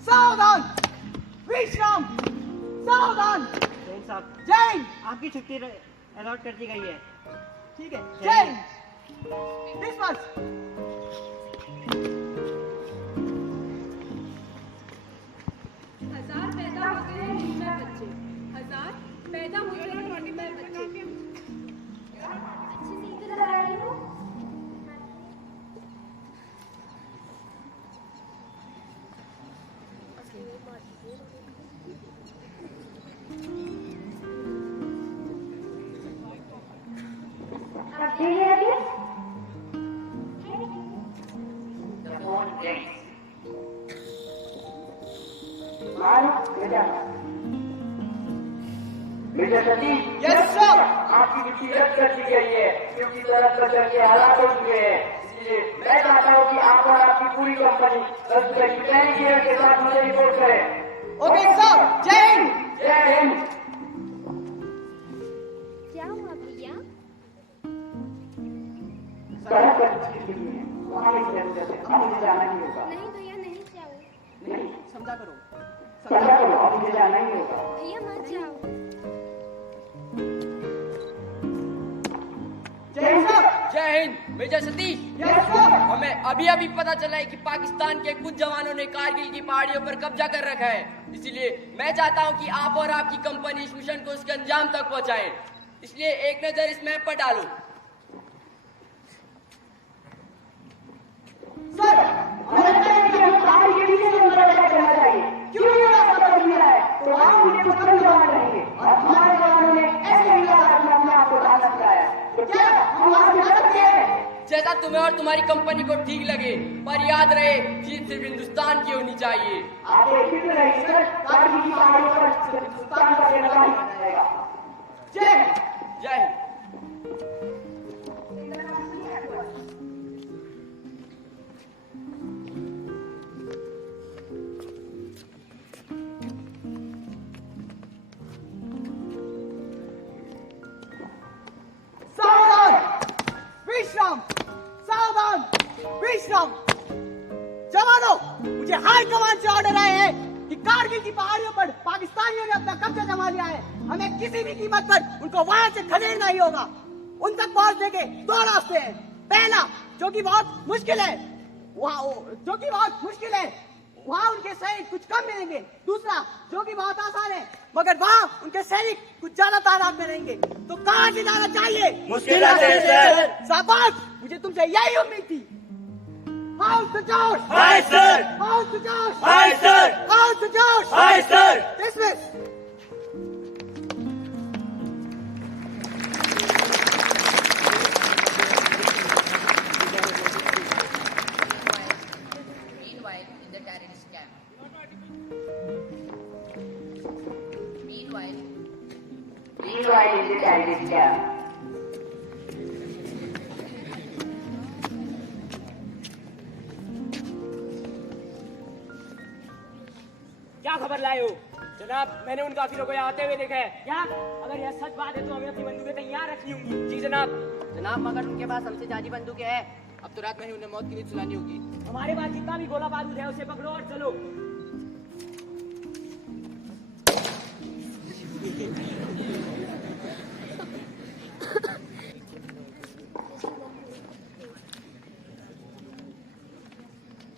सावधान, विश्राम, सावधान। जैन साहब, जैन आपकी छुट्टी अलॉट कर दी गई है। ठीक है, जैन डिस्मिस। हजार पैदा होते हैं नीमर बच्चे, हजार पैदा होते हैं नीमर बच्चे। अच्छी नींद लगा रही हूँ। Yes, sir. आपकी ड्यूटी रद्द कर दी गई है क्योंकि सड़क पर चल के हालात हो चुके हैं। इसलिए मैं चाहता हूँ कि आप और आपकी पूरी कंपनी के साथ मुझे रिपोर्ट करें। ओके सर, जय हिंद। जय हिंद। क्या हुआ भैया? सड़क पर वहाँ मुझे जाना नहीं होगा। नहीं भैया, नहीं जाओ। नहीं, समझा करो, अब मुझे जाना ही होगा। भैया मत जाओ। जय हिंद मेजर सतीश। हमें अभी अभी पता चला है कि पाकिस्तान के कुछ जवानों ने कारगिल की पहाड़ियों पर कब्जा कर रखा है। इसीलिए मैं चाहता हूं कि आप और आपकी कंपनी इस मिशन को उसके अंजाम तक पहुंचाएं। इसलिए एक नजर इस मैप पर डालो। सर, हमें लगता है कि हम कारगिल के लिए करना चाहिए। क्यों ये रास्ता बदल मिला है? तो आप मुझे कुछ कम जवान रहेंगे और हमारे जवानों ने ऐसे ही अपने आप को ढाल लगाया। तो क्या हम वहां से जा सकते हैं? जैसा तुम्हें और तुम्हारी कंपनी को ठीक लगे, पर याद रहे जीत सिर्फ हिंदुस्तान की होनी चाहिए। आप बेफिक्र रहिए सर, कारगिल की पहाड़ियों पर हिंदुस्तान का झंडा लहराएगा। जय हिंद। जय हिंद। विश्राम, सावधान, विश्राम। जवानों, मुझे हाई कमान से ऑर्डर आए हैं कि कारगिल की पहाड़ियों पर पाकिस्तानियों ने अपना कब्जा जमा लिया है। हमें किसी भी कीमत पर उनको वहां से खदेड़ना ही होगा। उन तक पहुंचने के दो रास्ते हैं। पहला, जो कि बहुत मुश्किल है, वहाँ उनके सैनिक कुछ कम मिलेंगे। दूसरा, जो कि बहुत आसान है, मगर वहाँ उनके सैनिक कुछ ज्यादा तादाद में रहेंगे। तो कहाँ से जाना चाहिए? मुश्किल सर। शाबाश, मुझे तुमसे यही उम्मीद थी। How's the Josh? Hi, sir. How's the Josh? Hi, sir. How's the Josh? Hi, sir. Dismiss. Meanwhile in the terrorist camp. क्या खबर लाए हो? जनाब, मैंने उन काफिरों को यहाँ आते हुए देखा है। क्या? अगर यह सच बात है तो हमें अपनी बंदूकें तैयार रखनी होंगी। जी जनाब। जनाब, मगर उनके पास हमसे ज्यादा बंदूकें हैं। अब तो रात में ही उन्हें मौत की नींद सुलानी होगी। हमारे पास जितना भी गोला बारूद है उसे पकड़ो और चलो।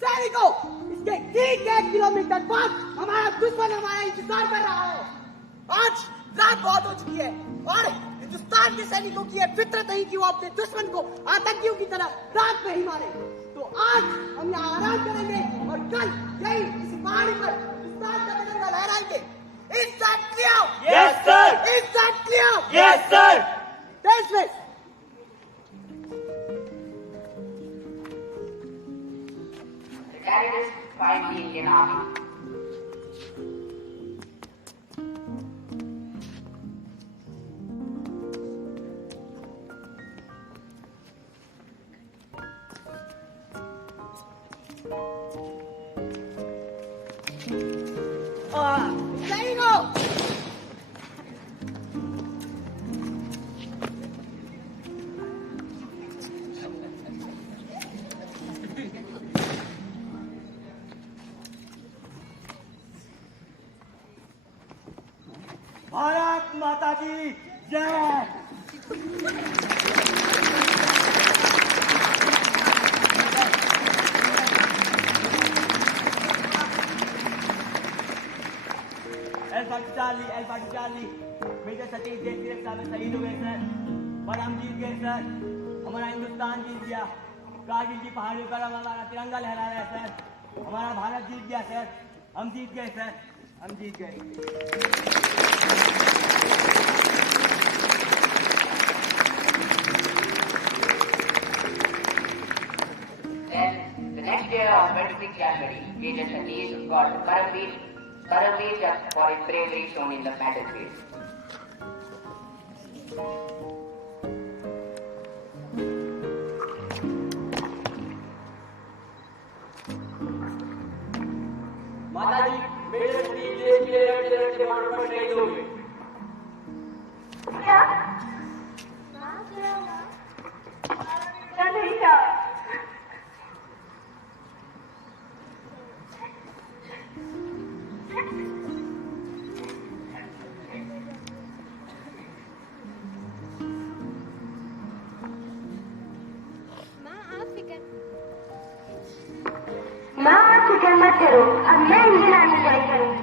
सैनिकों, इसके ठीक 1 किलोमीटर बाद हमारा दुश्मन हमारा इंतजार कर रहा है। आज रात बहुत हो चुकी है और हिंदुस्तान के सैनिकों की यह फितरत नहीं कि वो अपने दुश्मन को आतंकियों की तरह रात में ही मारे। तो आज हम यहाँ आराम करेंगे और कल यही इस पहाड़ी पर हिंदुस्तान का तिरंगा लहराएंगे। Is that clear? Yes, sir. Is that clear? Yes, sir. Dismiss. The terrorists fight the Indian army. सैनिकों, भारत माता की जय। चार्ली मेजर सतीश देश की रक्षा में शहीद हुए सर, पर हम जीत गए सर। हमारा हिंदुस्तान जीत गया। कारगिल की पहाड़ियों पर हम हमारा तिरंगा लहरा रहा है सर। हमारा भारत जीत गया सर। हम जीत गए सर, हम जीत गए। Then the next year on 26th January, Major Satish got Kargil for his bravery shown in the battlefield. माताजी, मेजर सतीश देश के रक्षक बॉर्डर पर शहीद हो गए। क्या? नहीं क्या? माँ आप फिक्र मत करो, अब मैं इंजन आने ट्राई करूँगी।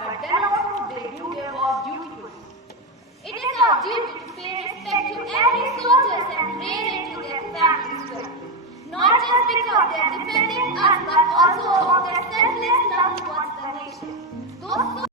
but then also they do their work dutifully. It is our duty to pay respect to every soldier and raise it to their families well. Not just because they are defending us, but also of their selfless love towards the nation. Those